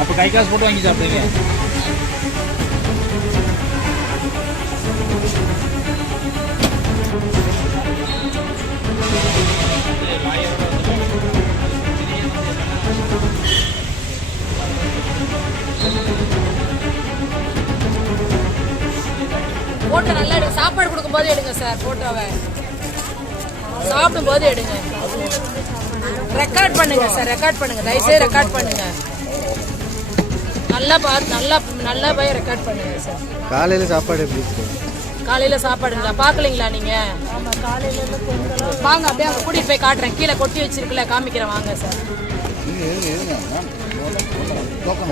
அப்போ கை காசு போட்டு வாங்கி சாப்பிடுங்க. போட்டோ நல்லா எடுங்க. சாப்பாடு கொடுக்கும்போது எடுங்க சார் போட்டோவை. சாப்பிடும் போது எடுங்க. ரெக்கார்ட் பண்ணுங்க சார், ரெக்கார்ட் பண்ணுங்க. தயவுசெய்து ரெக்கார்ட் பண்ணுங்க. நல்லா பார்த்து நல்லா போய் ரெக்கார்ட் பண்ணுங்க சார். காலையில் சாப்பாடு எப்படி? காலையில் சாப்பாடுங்களா பார்க்கலீங்களா நீங்கள்? வாங்க அப்படியே அங்கே கூட்டிகிட்டு போய் காட்டுறேன். கீழே கொட்டி வச்சிருக்குல்ல காமிக்கிறேன் வாங்க சார்.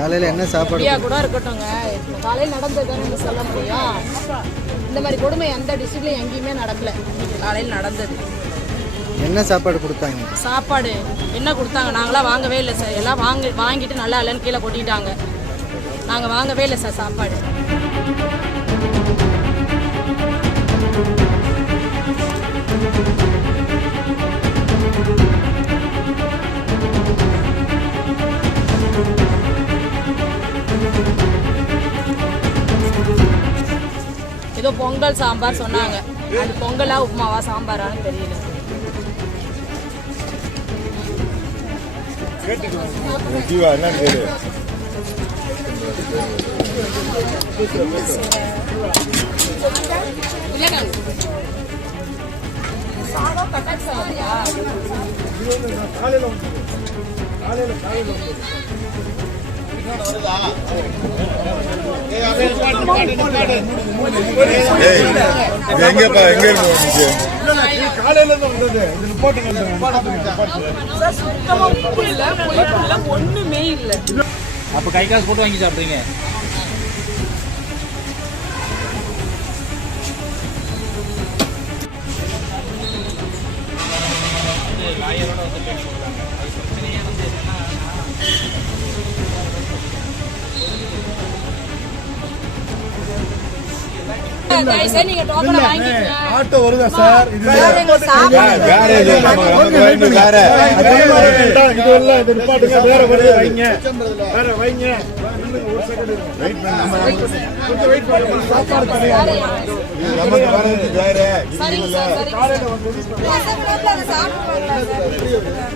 காலையில் என்ன சாப்பாடு? ஃப்ரீயாக கூட இருக்கட்டும்ங்க. காலையில் நடந்தது தானே சொல்ல முடியும். இந்த மாதிரி கொடுமை எந்த டிஸ்ட்ரிக்ட்லையும் எங்கேயுமே நடக்கல. காலையில் நடந்தது. என்ன சாப்பாடு கொடுத்தாங்க? சாப்பாடு என்ன கொடுத்தாங்க? நாங்களாம் வாங்கவே இல்லை சார். எல்லாம் வாங்கிட்டு நல்லா இல்லைன்னு கீழே கொட்டிட்டாங்க. நாங்கள் வாங்கவே இல்லை சார் சாப்பாடு. ஏதோ பொங்கல் சாம்பார் சொன்னாங்க. அது பொங்கலா உப்புமாவா சாம்பாரான்னு தெரியல. ஒண்ணுமே இல்ல. அப்ப கை காசு போட்டு வாங்கி சாப்பிடுங்க. ஆட்டோ வருதா சார்?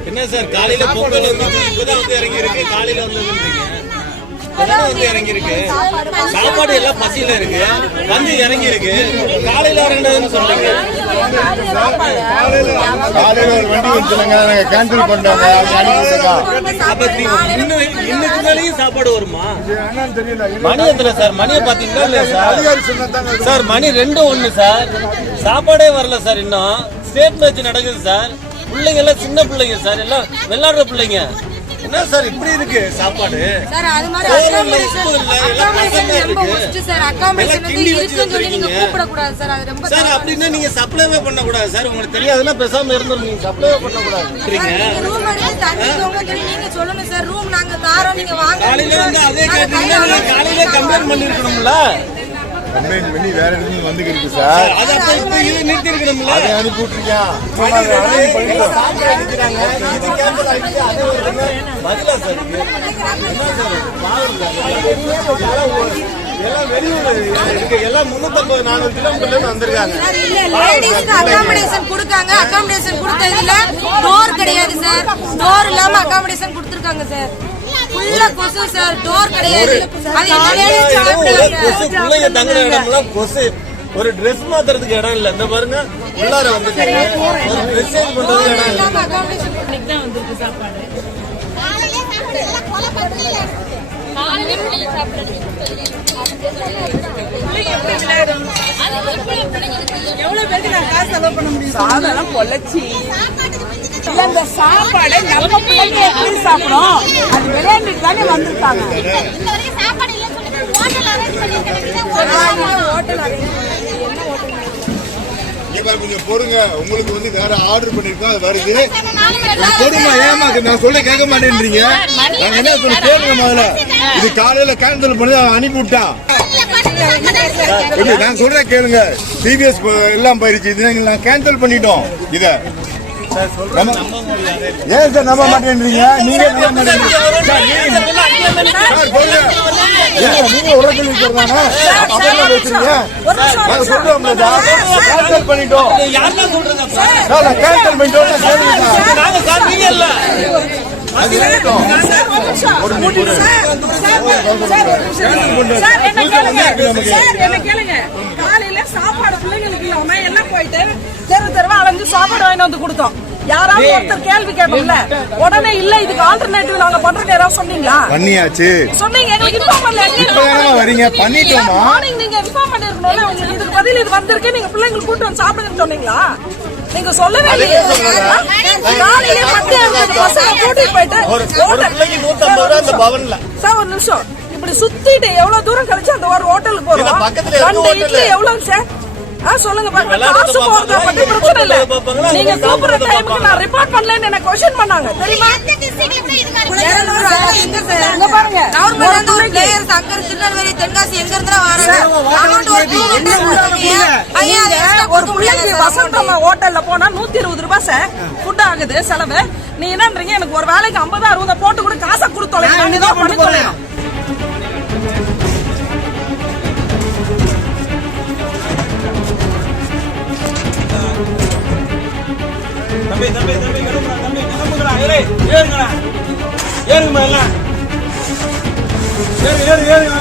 என்ன சார் காலையில பொங்கல் வந்து இப்பதான் வந்து இறங்கி இருக்கு. காலையில வந்து இறங்கி இருக்கு. சாப்பாடு எல்லாம் பசியில இருக்கு. வந்து இறங்கி இருக்கு. காலையில இறங்கினதுன்னு சொல்றீங்க. காலையில ஒரு வண்டி வந்துருங்க, நாங்க கேன்சல் பண்றோம். இன்னைக்கு மேலேயும் சாப்பாடு வருமா? தெரியல. மணி எத்தனை சார்? மணியை பாத்தீங்களா இல்லையா சார்? சார் மணி 2:01 சார். சாப்பாடே வரல சார். இன்னும் ஸ்டேட் மேட்ச் நடக்குது சார். பிள்ளைங்க எல்லாம் சின்ன பிள்ளைங்க சார். எல்லாம் விளையாடுற பிள்ளைங்க. என்ன சார் இப்படி இருக்கு சாப்பாடு? சார் அது மாதிரி அகாமடேஷன் ரொம்ப ஒஸ்ட் சார். அகாமடேஷன் வந்து இருக்குன்னு சொல்லி நீங்க கூப்பிட கூடாது சார். அது ரொம்ப சார் அப்படினா நீங்க சப்ளைவே பண்ண கூடாது சார். உங்களுக்கு தெரியாதுன்னா பேசாம இருந்துருங்க. நீங்க சப்ளைவே பண்ண கூடாது. ரூம் எடுத்து தண்ணி உங்களுக்கு நீங்க சொல்லுங்க சார். ரூம் நாங்க தாரோம், நீங்க வாங்க. காலையில வந்து அதே கேட்டீங்கன்னா நீங்க காலையில கம்ப்ளைன்ட் பண்ணிருக்கணும்ல. கம்ப்ளைன்ட் பண்ணி வேற எதுவும் வந்துருக்கு சார். அத அப்ப இப்ப இது நிறுத்தி இருக்கணும்ல. அதை அனுப்பி விட்டுருக்கா. பதிலா சார் எல்லாம் வெளியூர் எல்லாம் 350-400 கிலோமீட்டர்ல வந்திருக்காங்க. லேடிஸ்க்கு அகாமடேஷன் கொடுக்காங்க. அகாமடேஷன் கொடுத்ததுல டோர் கிடையாது சார். டோர் இல்லாம அகாமடேஷன் கொடுத்திருக்காங்க சார். ஃபுல்லா கொசு சார். டோர் கிடையாது. அது பிள்ளைங்க தங்குற இடம்லாம் கொசு. ஒரு ட்ரெஸ் மாத்துறதுக்கு இடம் இல்ல. இந்த பாருங்க உள்ளார வந்து ஒரு ட்ரெஸ் சேஞ்ச் பண்றதுக்கு இடம் இல்ல. அகாமடேஷன் பண்ணிட்டு தான் வந்திருக்கு சாப்பாடு. எவ்வளவு பேருக்கு நான் காசு செலவு பண்ண முடியும்? சாதம் பொள்ளச்சி இந்த சாப்பாடு நம்ம பிள்ளைங்க எப்படி சாப்பிடும்? அது விளையாண்டுட்டு தானே வந்திருக்காங்க. ஹோட்டல் கொஞ்சம் பொறுங்க. உங்களுக்கு வந்து வேற ஆர்டர் பண்ணிருக்கோம், அது வருது. பொறுமா, ஏமா நான் சொல்ல கேட்க மாட்டேன்றீங்க. நான் என்ன சொல்ல கேளுங்க முதல்ல. இது காலையில கேன்சல் பண்ணி அனுப்பி விட்டான். நான் சொல்றேன் கேளுங்க. டிவிஎஸ் எல்லாம் போயிருச்சு. இது நான் கேன்சல் பண்ணிட்டோம். இத ஏன் சார் நம்ப மாட்டேன்றீங்க? நீங்க நம்ப மாட்டேன்றீங்க. நீங்க உரத்தில் இருக்கிறதானே அப்படியே வச்சிருக்கீங்க. நான் சொல்றோம்ல சார், கேன்சல் பண்ணிட்டோம். நான் கேன்சல் பண்ணிட்டோம். காலையில சாப்பாடு பிள்ளைங்களுக்கு இல்லாம எல்லாம் போயிட்டு தெருவா அலைஞ்சு சாப்பாடு வாங்கி வந்து கொடுத்தோம். யாராவது ஒருத்தர் கேள்வி கேட்போம்ல, உடனே இல்ல இதுக்கு ஆல்டர்னேட்டிவ் நாங்க பண்றோம் யாராவது சொன்னீங்களா? பண்ணியாச்சு. சொன்னீங்க, எங்களுக்கு இன்ஃபார்ம் பண்ணல. இப்பதானே வரீங்க, பண்ணிட்டோமா? மார்னிங் நீங்க இன்ஃபார்ம் பண்ணிருக்கணும்ல. உங்களுக்கு இதுக்கு பதில் இது வந்திருக்கு, நீங்க பிள்ளைங்களுக்கு கூட்டு வந்து சாப்பிடுங்கன்னு சொன்னீங்களா? நீங்க சொல்லவே இல்லையே. காலையில 10 பசங்க கூட்டிட்டு போயிட்டு சார் ஒரு நிமிஷம் இப்படி சுத்திட்டு எவ்வளவு தூரம் கழிச்சு அந்த ஒரு ஹோட்டலுக்கு போறோம். 2 இட்லி எவ்வளவு சார்? சொல்லுங்க பாருங்க. காசு போறத பத்தி பிரச்சனை இல்ல. நீங்க கூப்பிடுற டைமுக்கு நான் ரிப்போர்ட் பண்ணலன்னு என்ன क्वेश्चन பண்ணாங்க தெரியுமா? இங்க பாருங்க, கவர்மெண்ட் ஒரு பிளேயர்ஸ் அங்க திருநெல்வேலி தென்காசி எங்க இருந்தா வராங்க. அமௌண்ட் ஒரு பிள்ளைக்கு வசந்தம்மா ஹோட்டல்ல போனா 120 ரூபாய் சார் ஃபுட் ஆகுது செலவு. நீ என்னன்றீங்க, எனக்கு ஒரு வேலைக்கு 50 60 போட்டு கூட காசை கொடுத்தோம். ஏறுங்கம்மா எல்லாம் ஏறுங்க